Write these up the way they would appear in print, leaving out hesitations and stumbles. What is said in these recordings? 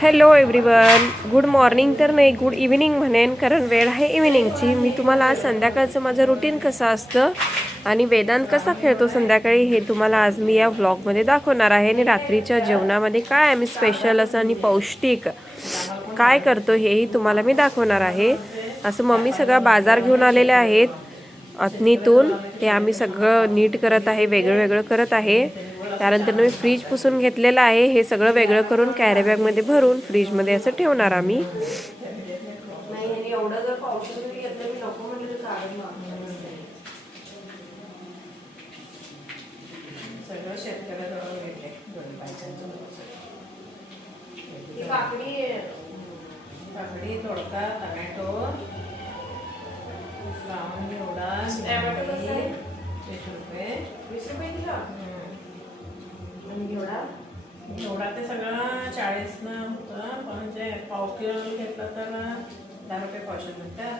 Hello everyone, good morning तर नाही, good evening म्हणेन, कारण वेळ आहे इव्हिनिंगची. मी तुम्हाला आज संध्याकाळचं माझं रुटीन कसं असतं आणि वेदांत कसा खेळतो संध्याकाळी हे तुम्हाला आज मी या व्लॉगमध्ये दाखवणार आहे. आणि रात्रीच्या जेवणामध्ये काय आम्ही स्पेशल असं आणि पौष्टिक काय करतो हेही तुम्हाला मी दाखवणार आहे. असं मम्मी सगळा बाजार घेऊन आलेले आहेत अथनीतून, ते आम्ही सगळं नीट करत आहे, वेगळं वेगळं करत आहे. त्यानंतर मी फ्रीज पुसून घेतलेलं आहे. हे सगळं वेगळं करून कॅरी बॅगमध्ये भरून फ्रीजमध्ये असं ठेवणार आम्ही. काकडी, तोडका, टमॅटो, लावून एवढा 20 रुपये दिला. एवढा ते सगळं 40 न होतं, पण जे पाव किलो घेतलं तर 10 रुपये पावशेर मिळतात.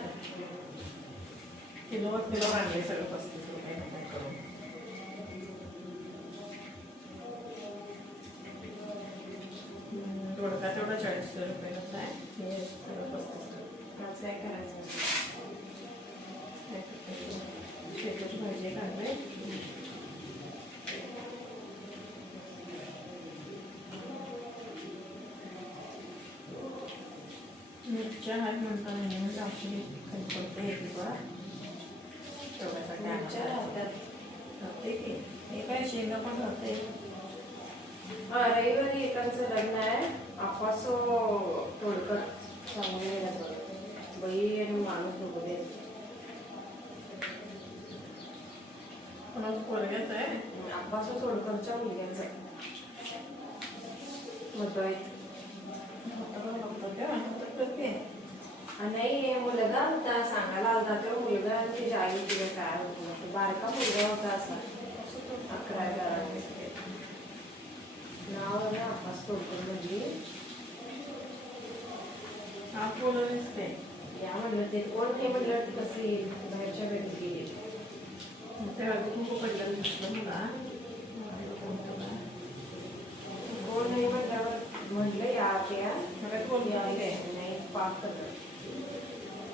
किलो आणले सगळं 35 रुपये करून. तोडका तेवढा 40 रुपयाचा आहे, हे सगळं 35 रुपये. काय करायचं, शेपूची भाजी काढले. मिरच्या हात म्हणता म्हणजे आपली पडते हे बघा, तेवढ्यासाठी राहते की हे काय शेंगा पण राहते. रविवारी एकांचं लग्न आहे, आपासो तोडकर चांगले बाई आणि माणूस बघू. कोणाचं पोरग्याच आहे, आपासो तोडकरच्या मुलग्याचं आहे. नाही, मुलगा होता सांगायला आलता तो मुलगा आणि जाई तिला काय होतं, बारका मुलगा होता असा 11-12 नाव आहे आपास तोडकर. म्हणजे या म्हणलं ते कोण नाही म्हणलं ते कसं येईल, बाहेरच्या घरी गेले ते हळदी कुंकू पडलेलं दिसलं मला. कोण नाही म्हटल्यावर म्हटलं या त्या कोण नाही पाक करत.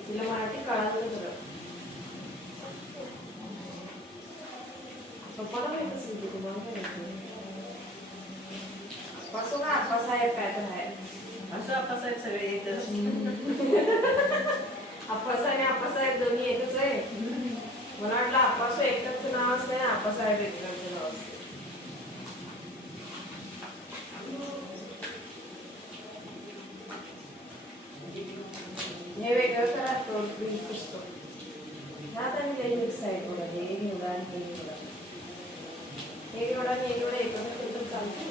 तिला मराठी कळालं खरं, पप्पाला माहित असेल की तुम्हाला माहिती आप्पासो का आप्पासाहेब काय तर आहे. असं आप्पासाहेब सगळे येतच. आप्पासाहेब आणि आप्पासाहेब दोन्ही एकच आहे. मला वाटलं आप्पासो एकच नाव असते, आप्पासाहेब एकच नाव असते. हे वेगळं करा, तोड फ्रीज पुसतो ह्यात आणि काही मिक्स आहे. थोडं हे निवडा आणि हे निवडा, हे निवडा आणि हे निवडा एकत्र केलं तर चालतं.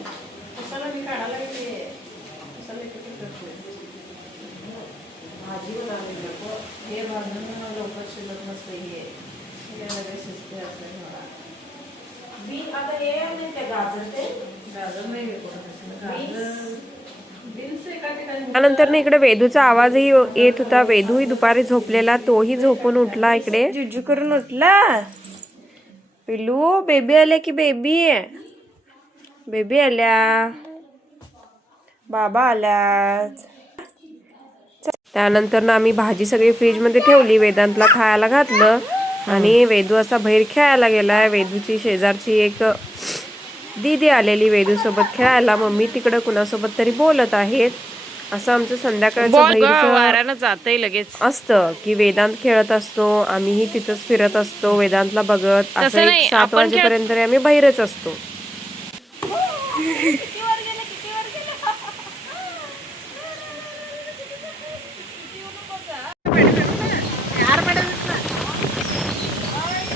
कशाला मी काढायला गेले, कशाला एकत्र करते. भाजी बनवली नको, हे भाजून लवकर शिजत नसते. हे वगैरे शिजते असते मला. बी आता हे आणि ते गाजर, ते गाजर नाही गाजर बीन्स एका ठिकाणी. त्यानंतर ना इकडे वेदूचा आवाजही येत होता. वेदूही दुपारी झोपलेला, तोही झोपून उठला. इकडे जुजू करून उठला. पिलू बेबी आल्या की, बेबी आल्या, बाबा आल्या. त्यानंतर ना आम्ही भाजी सगळी फ्रीज मध्ये ठेवली, वेदांतला खायला घातलं आणि वेदू असा बाहेर खेळायला गेलाय. वेदूची शेजारची एक दीदी आलेली वेदू सोबत खेळायला. मम्मी तिकडं कुणासोबत तरी बोलत आहेत. असं आमचं संध्याकाळचं जातंय लगेच असतं की वेदांत खेळत असतो, आम्हीही तिथंच फिरत असतो वेदांतला बघत. असं 7 वाजेपर्यंत आम्ही बाहेरच असतो.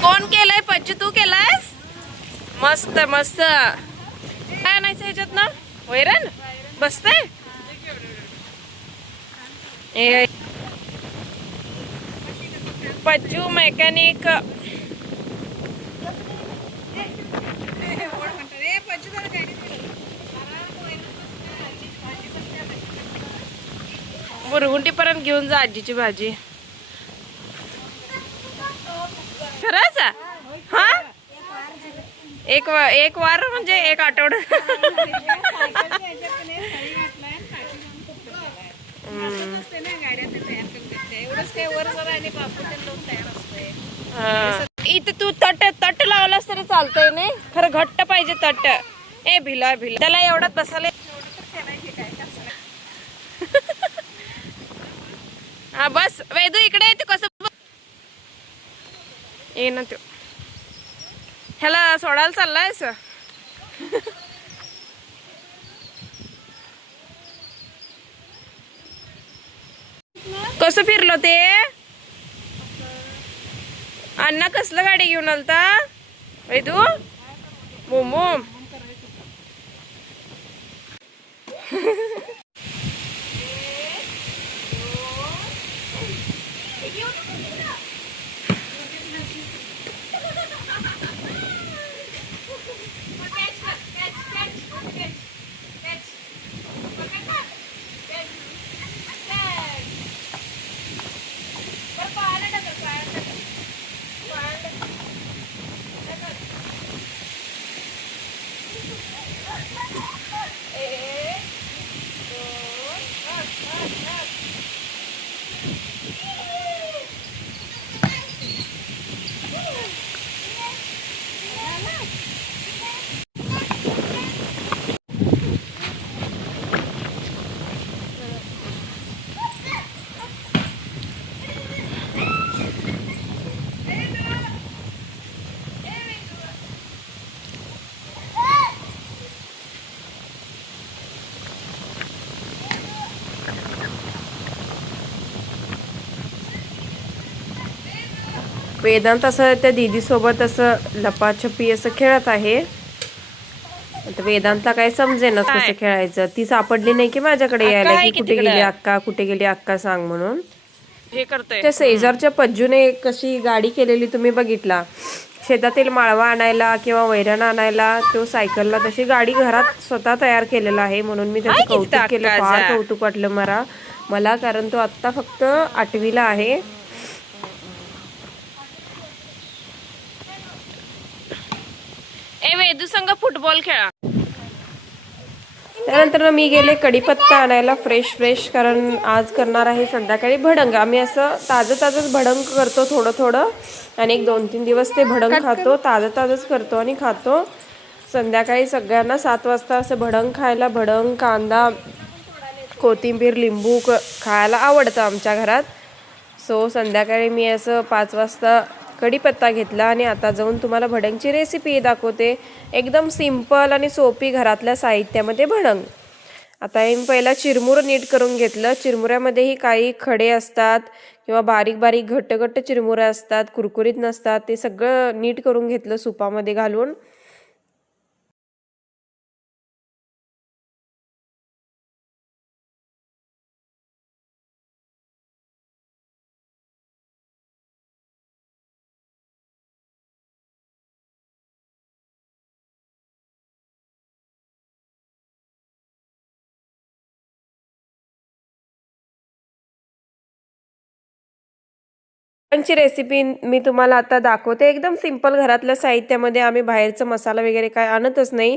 कोण केलंय पच्चू, तू केलायस? मस्त मस्त. काय आणायचं ह्याच्यात ना, वैरण बसतंय. पच्चू मेकॅनिक. बुरगुंटी पर्यंत घेऊन जा आजीची भाजी. खरंच हा, एक वार म्हणजे एक आठवडा. इथं तू तट लावलास तरी चालतंय नाही, खरं घट्ट पाहिजे तट. ए भिला त्याला एवढ्यात बसायला. हा बस वेदू इकडे येते कसं ये ना. तो ह्याला सोडायला चाललायस. कसं फिरलो ते अण्णा, कसलं गाडी घेऊन आलता वेदू? मोमो. वेदांत असं त्या दीदी सोबत असं लपाछपी असं खेळत आहे. आता वेदांतला काय समजेना कसं खेळायचं. ती सापडली नाही की माझ्याकडे यायला की कुठे गेली अक्का, कुठे गेली अक्का सांग म्हणून. हे करतोय त्या शेजारच्या पज्जूने कशी गाडी केलेली तुम्ही बघितला. शेतातील माळवा आणायला किंवा वैरण आणायला तो सायकलला तशी गाडी घरात स्वतः तयार केलेला आहे. म्हणून मी त्याचं कौतुक केलं. फार कौतुक वाटलं मला कारण तो आत्ता फक्त 8वीला आहे. ए वेदू संग फुटबॉल खेळा. त्यानंतर मी गेले कढीपत्ता आणायला फ्रेश कारण आज करणार आहे संध्याकाळी भडंग. आम्ही असं ताजंच भडंग करतो थोडं आणि 1-2-3 दिवस ते भडंग खातो. ताजंच करतो आणि खातो. संध्याकाळी सगळ्यांना 7 वाजता असं भडंग खायला, भडंग, कांदा, कोथिंबीर, लिंबू खायला आवडतं आमच्या घरात. सो संध्याकाळी मी असं 5 वाजता कढीपत्ता घेतला आणि आता जाऊन तुम्हाला भडंगची रेसिपी दाखवते. एकदम सिंपल आणि सोपी घरातल्या साहित्यामध्ये भडंग. आता मी पहिला चिरमुरं नीट करून घेतलं. चिरमुऱ्यामध्येही काही खडे असतात किंवा बारीक घट्ट चिरमुरं असतात, कुरकुरीत नसतात. ते सगळं नीट करून घेतलं सुपामध्ये घालून. ची रेसिपी मी तुम्हाला आता दाखवते. एकदम सिंपल घरातल्या साहित्यामध्ये. आम्ही बाहेरचं मसाला वगैरे काय आणतच नाही.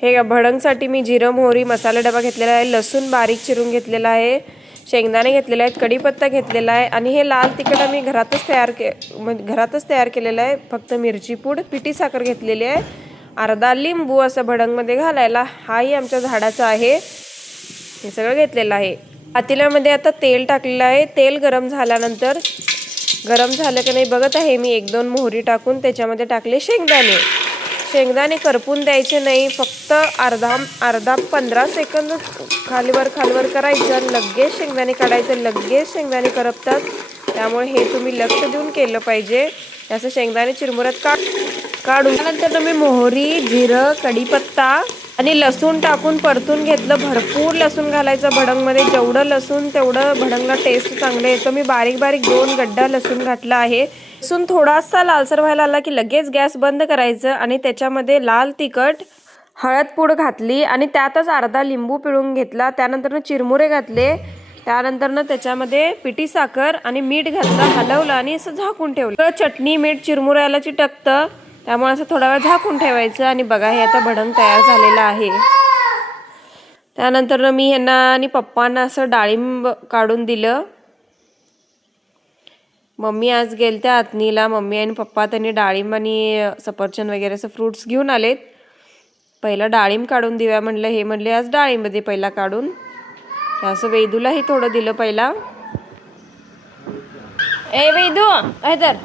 हे भडंगसाठी मी जिरं, मोहरी मसाला डबा घेतलेला आहे, लसूण बारीक चिरून घेतलेला आहे, शेंगदाणे घेतलेले आहेत, कढीपत्ता घेतलेला आहे आणि हे लाल तिखट आम्ही घरातच तयार केलेलं आहे. फक्त मिरची पूड, पिठी साखर घेतलेली आहे, अर्धा लिंबू असं भडंगमध्ये घालायला. हाही आमच्या झाडाचा आहे. हे सगळं घेतलेलं आहे. पातेल्यामध्ये आता तेल टाकलेलं आहे. तेल गरम झाल्यानंतर गरम झालं की नाही बघत आहे मी. 1-2 मोहरी टाकून त्याच्यामध्ये टाकले शेंगदाणे करपून द्यायचे नाही. फक्त अर्धा 15 सेकंद खालीवर करायचं आणि लगेच शेंगदाणे काढायचं. लगेच शेंगदाणे करपतात. त्यामुळे हे तुम्ही लक्ष देऊन केलं पाहिजे. असं शेंगदाणे चिरमुऱ्यात काढून त्यानंतर मी मोहरी, जिरं, कढीपत्ता आणि लसूण टाकून परतून घेतलं. भरपूर लसूण घालायचं भडंगमध्ये. जेवढं लसूण तेवढं भडंगला टेस्ट चांगलं येतं. मी बारीक 2 गड्डा लसूण घातला आहे. लसूण थोडासा लालसर व्हायला आला की लगेच गॅस बंद करायचं आणि त्याच्यामध्ये लाल तिखट, हळद पूड घातली आणि त्यातच अर्धा लिंबू पिळून घेतला. त्यानंतर चिरमुरे घातले. त्यानंतर त्याच्यामध्ये पिठी साखर आणि मीठ घातलं, हलवलं आणि असं झाकून ठेवलं. चटणी, मीठ चिरमुऱ्याला चिटकतं, त्यामुळे असं थोडा वेळ झाकून ठेवायचं. आणि बघा हे आता भडंग तयार झालेलं आहे. त्यानंतर मी ह्यांना आणि पप्पांना असं डाळिंब काढून दिलं. मम्मी आज गेलत्या आतनीला. मम्मी आणि पप्पा त्यांनी डाळिंब आणि सफरचंद वगैरे असं फ्रुट्स घेऊन आलेत. पहिला डाळिंब काढून देऊया म्हणलं, हे म्हणले आज डाळिंब दे पहिला काढून. असं वेदूलाही थोडं दिलं पहिला. ए वेदू तर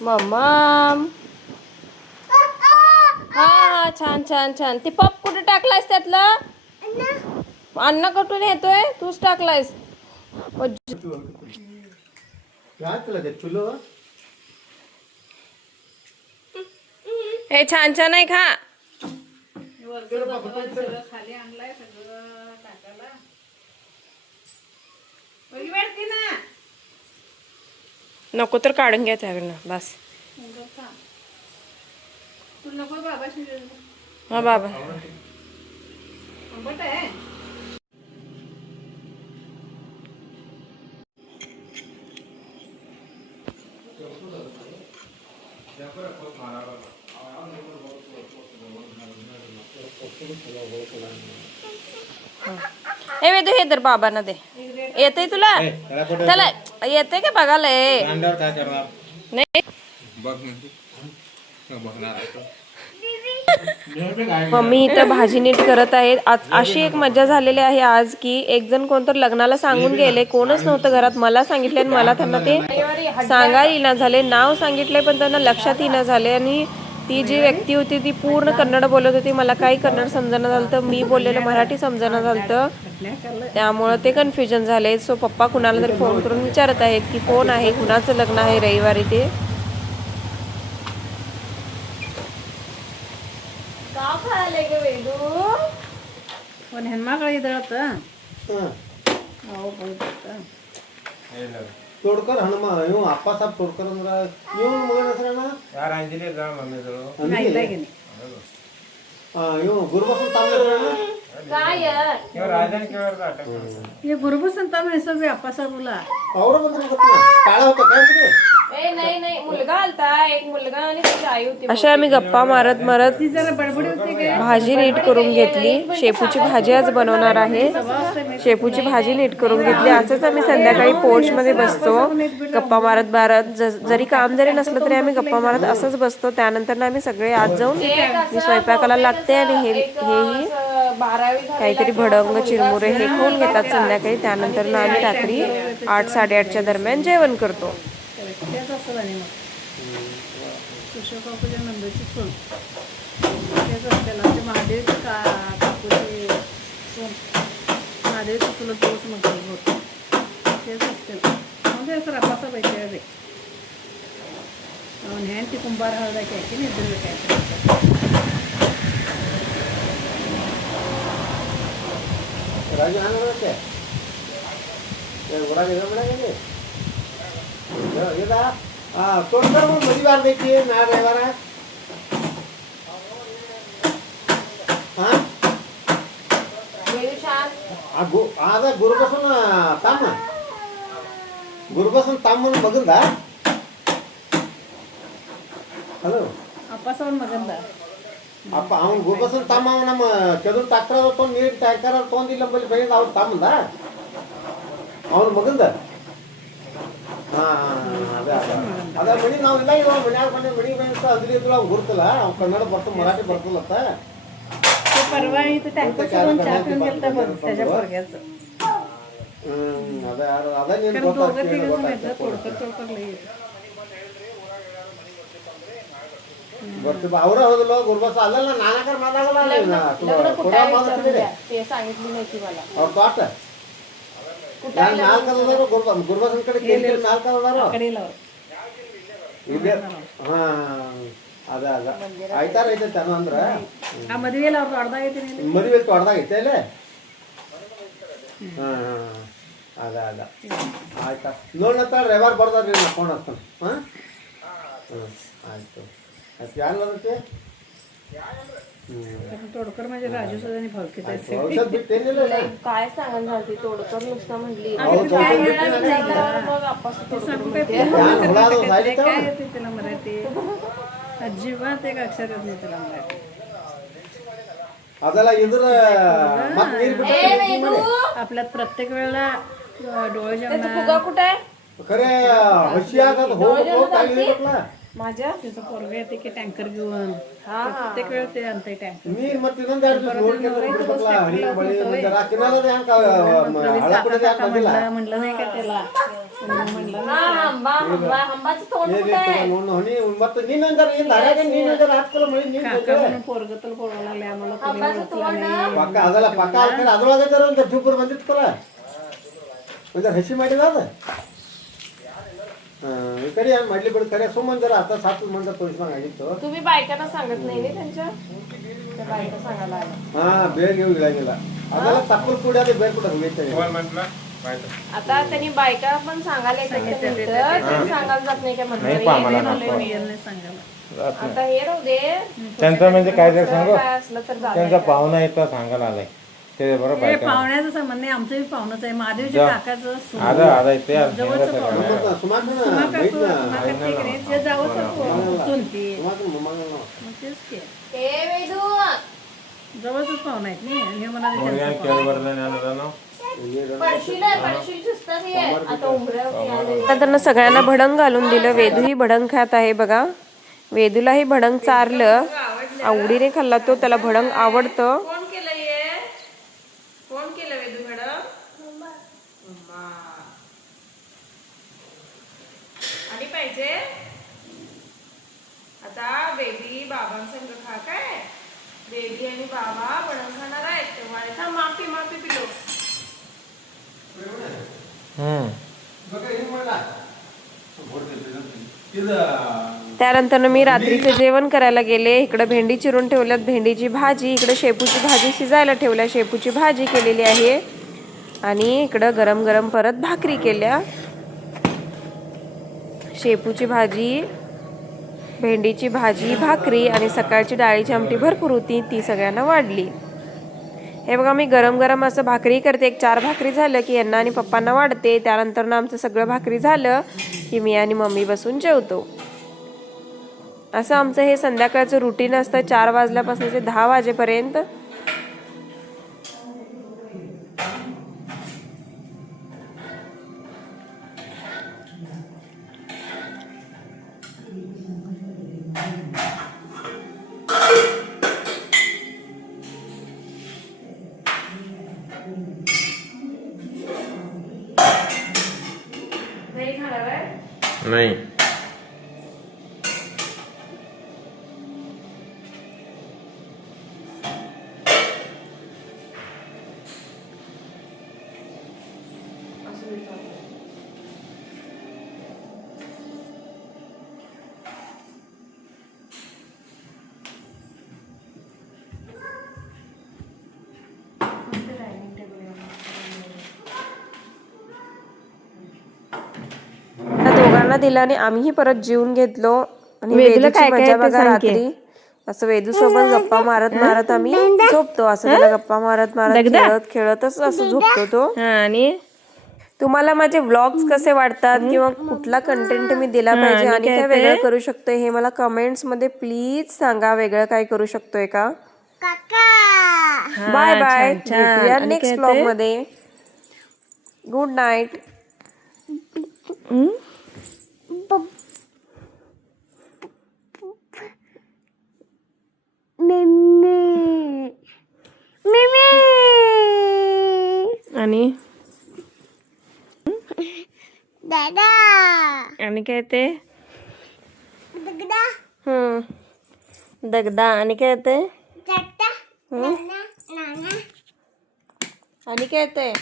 मम्मा. हा हा छान छान छान. ते पप कुठे टाकलायस त्यातलं? अन्न कुठून येतोय? तूच टाकलायस. हे छान छान आहे खा. खाली आणलाय सगळं टाकायला. नको तर काढून घ्या त्याकडनं बस. नको बाबा. हा बाबा. आंबट आहे. ए वेदू हे तर बाबांना दे. येतंय तुला? चला येतंय का बघायला? नाही मम्मी इथं भाजी नीट करत आहेत. आज अशी एक मजा झालेली आहे आज की एक जण कोणतर लग्नाला सांगून गेले, कोणच नव्हतं घरात. मला सांगितले आणि मला त्यांना ते सांगायला येईना झाले. नाव सांगितले पण त्यांना लक्षात येईना झाले. आणि ती जी व्यक्ती होती ती पूर्ण कन्नड बोलत होती. मला काही कन्नड समजणं झालं तर मी बोललेलं मराठी समजणं झालं तर त्यामुळं ते कन्फ्युजन झाले. सो पप्पा कुणाला तरी फोन करून विचारत आहेत की कोण आहे, कुणाचं लग्न आहे रविवारी ते. पण ಹೆಣ್ಮಕ್ಳು ಇದ್ದಾಳತ್ತ ತೋಡ್ಕರ್ ಹನುಮ ಇವ್ ಅಪ್ಪ ಸಾಬ್ ತೋಡ್ಕರ್ ಅಂದ್ರ ಇವ್ ಮಗನ ಹೆಸರಣ್ಣ ಯಾರ ಅಂಜಲಿ ಇದ್ದಾಳ ಮಮ್ಮಿಗಳು ಇವ್ ಗುರುಬಸನ್ ತಮ್ಮ ಹೆಸರಣ್ಣ ಇವ ರಾಜನ್ ಕೇಳೋರ್ದ ಅಟ್ಟ हे गुरुबस ಅಂತ ಹೆಸರು ಬಿ ಅಪ್ಪ ಸಾಬುಲ್ಲ ಅವ್ರ ಬಂದ್ರೆ काळा होता काय रे मुलगा आलता एक मुलगा आणि त्याची आई होती. अशा आम्ही गप्पा मारत मारत ती जरा बडबडी होती काय भाजी नीट करून घेतली. शेपूची भाजी आज बनवणार आहे. शेपूची भाजी नीट करून घेतली. असंच आम्ही संध्याकाळी पोर्च मध्ये बसतो गप्पा मारत मारत. जरी काम जरी नसलं तरी आम्ही गप्पा मारत असंच बसतो. त्यानंतर आम्ही सगळे आज जाऊन मी स्वयंपाकाला लागते आणि हेही काहीतरी भडंग चिरमुरे हे खाऊन घेतात संध्याकाळी. त्यानंतर आम्ही रात्री 8-8:30च्या दरम्यान जेवण करतो. तेच असतं आणि मग सुशोकापूच्या नंदची सून तेच असते ना ते महादेवची काकूची सून महादेवची तुला तोच मग होत तेच असते म्हणजे असं रपाचा पैसे रे ಹೆಂಡತಿ ಕುಂಬಾರ ಹಳದಾಕಿ ಹಾಕಿ ನಿದ್ದಿರ್ಬೇಕಾಯ್ತು. ರಾಜು ಹಂಗ ಬರುತ್ತೆ ಊರಾಗ ಇದ ಮಾಡಂಗಿಲ್ಲ ಇದ ತೋಡ್ಕರ್ ಮದುವೆ ಆಗ್ಬೇಕು ನಾ ಡ್ರೈವರ ಅದ ಗುರುಬಸನ ತಮ್ಮನ ಮಗಂದ ಹಲೋ ಅಪ್ಪ ಸವನ್ ಮಗಂದ ಅಪ್ಪ ಅವ್ನು ಗುರುಬಸನ್ ತಮ್ಮ ಅವ ನಮ್ಮ ಕೆದರ್ ಟ್ಯಾಕ್ಟರ್ ತೊಗೊಂಡು ನೀರು ಟ್ಯಾಂಕರ್ ತೊಗೊಂಡಿಲ್ಲ ಬಲ್ಲಿ ಬೈದ ಅವ್ರ ತಮ್ಮಂದ ಅವನ ಮಗಂದ ಅದೇ ಅದ ಮನಿ ನಾವು ಇಲ್ಲ ಇವ ಮನ್ಯಾಗ ಬಂದು ಮನಿ ಬಂದ ಅದ್ರಿ ಇದ್ರು ಅವ್ನು ಗುರ್ತಲ್ಲ ಅವ್ನು ಕನ್ನಡ ಬರ್ತ ಮರಾಠಿ ಬರ್ತಲ್ಲತ್ತ परवा इथं टँकर करून चहा पिऊन गेलता बघ त्याच्या पोरग्याचं ಅದ ನೀನು कारण दोघं तिघं जण येतात तोडकर लई ಬರ್ತೀವಿ ಅವ್ರ ಹೌದಲ್ಲ ಗುರುಬಸ ಅಲ್ಲಲ್ಲ ನಾನಾಕರ ಮಾತಾಡಲ್ಲ ते सांगितली नाही ती मला. ಅವ್ರ ತೋಟ ನಾಲ್ಕದಾರು ಗುರುಬಸನ ಕಡೆ ನಾಲ್ಕದಾರು कडेला ಇದೆ ಹಾ ಅದ ಅದ ಆಯ್ತಾರ ಐತೆ ಅಂದ್ರ ಆ ಮದುವೆಯಲ್ಲಿ ಅವ್ರು ದೊಡ್ಡದಾಗೈತಿ ಮದುವೆ ತೊಡ್ದಾಗ ಐತೆ ಅಲ್ಲೇ ಅದ ಅದ ಆಯ್ತಾ ನೋಡ್ಲತ್ತ ಡ್ರೈವರ್ ಬರ್ದಾರ್ರಿ ನಾ ಫೋನ್ ಹಚ್ತಾನೆ ಆಯ್ತು ಆಯ್ತು ಯಾರು ಬರುತ್ತೆ तोडकर म्हणजे राजू सदानी भावकीचा ಔಷಧ ಬಿಟ್ಟೇನಿಲ್ಲ काय सांगून झाली तोडकर नुसतं म्हणली काय येते त्याला मराठी अजिबात एक अक्षर येत नाही त्याला मराठी ಅದೆಲ್ಲ ಇದ್ರ ಮತ್ತೆ ನೀರು ಬಿಟ್ಟು आपल्यात प्रत्येक वेळेला डोळे त्याचा जेवणा फुगा कुठे आहे खरे हशिया का हो म्हटलं माझ्या त्याचं पोरग येते की टँकर घेऊन हा प्रत्येक वेळ ते आणते टँकर मी मग तिथून त्या दिवशी लोड केलं बसला हरी बळी म्हणजे राखीनाला द्या का हळापुढे द्या मंदिरला म्हणलं नाही का त्याला म्हणलं आंबाचं तोंड कुठे आहे मग नी नंतर नी धारा का नी नंतर हात करा म्हणजे नी काका म्हणून पोरग तर बोलायला लागले आम्हाला कोणी ओळखला नाही पक्का आदला पक्का आलकर आदळा करून तर चुपूर बंदित करा म्हणजे हशी माटी जात करी म्हटली पण खऱ्या सोमन जरा आता 7 म्हणतात पैसे मागायचे तो तुम्ही बायकांना सांगत नाही ना त्यांच्या त्या बायका सांगायला आल्या. हा बेळ घेऊन गेला आदला तप्पल पुढे आले बेळ कुठं घ्यायचं कोण म्हटलं बायका? आता त्यांनी बायका पण सांगायला येतात का नंतर? त्यांनी सांगायला जात नाही का नाही पहा मला म्हणतात नको. रिअल नाही सांगायला आता हे राहू दे त्यांचं म्हणजे काय ते सांगू काय असलं तर जाऊ त्यांचा पाहुणा येतो सांगायला आलाय ते बरोबर हे बायका पाहुण्याचं संबंध नाही आमचं बी पाहुणच आहे महादेवच्या काकाचं सून. आधा येते जवळचं पाहुणं. सुमाक ना काकू, काका तिकडे, ते जावंच सून ती. सुमाक मग तेच की. ए वेदू जवळच पाहुणं आहेत नाही आणि हे म्हणाले त्यांचं आता त्यांना सगळ्यांना भडंग घालून दिलं. वेदूही भडंग खात आहे बघा. वेदूलाही भडंग चारलं, आवडीने खाल्ला तो. त्याला भडंग आवडतं. कोण केलं हे? कोण केलं वेदू भडंग? आणि पाहिजे आता बेबी बाबांसंग खा काय. बेबी आणि बाबा भडंग खाणार आहेत तेव्हा इथं माफी माफी पिलो. त्यानंतर मी रात्रीचं जेवण करायला गेले. इकडं भेंडी चिरून ठेवल्यात, भेंडीची भाजी. इकडं शेपूची भाजी शिजायला ठेवल्या, शेपूची भाजी केलेली आहे. आणि इकडं गरम गरम परत भाकरी केल्या. शेपूची भाजी, भेंडीची भाजी, भाकरी आणि सकाळची डाळीची आमटी भरपूर होती, ती सगळ्यांना वाढली. हे बघा मी गरम गरम असं भाकरी करते. एक 4 भाकरी झालं की यांना आणि पप्पांना वाढते. त्यानंतर ना आमचं सगळं भाकरी झालं की मी आणि मम्मी बसून जेवतो. असं आमचं हे संध्याकाळचं रुटीन असतं 4 वाजल्यापासून ते 10 वाजेपर्यंत. नाही दोघांना दिला आणि आम्हीही परत जेवून घेतलो. आणि वेदूची मजा बघा. रात्री असं वेदू सोबत गप्पा मारत मारत आम्ही झोपतो. असं त्याला गप्पा मारत मारत खेळत खेळतच असं झोपतो तो. आणि तुम्हाला माझे व्लॉग्स कसे वाटतात किंवा कुठला कंटेंट मी दिला पाहिजे आणि काय वेगळं करू शकतोय हे मला कमेंट्स मध्ये प्लीज सांगा. वेगळं काय करू शकतोय का. Bye bye. भेटूया नेक्स्ट व्लॉग मध्ये. Good night. आणि दादा आणि काय ते दगदा दगदा. आणि काय ते चट्टा नाना नाना आणि काय ते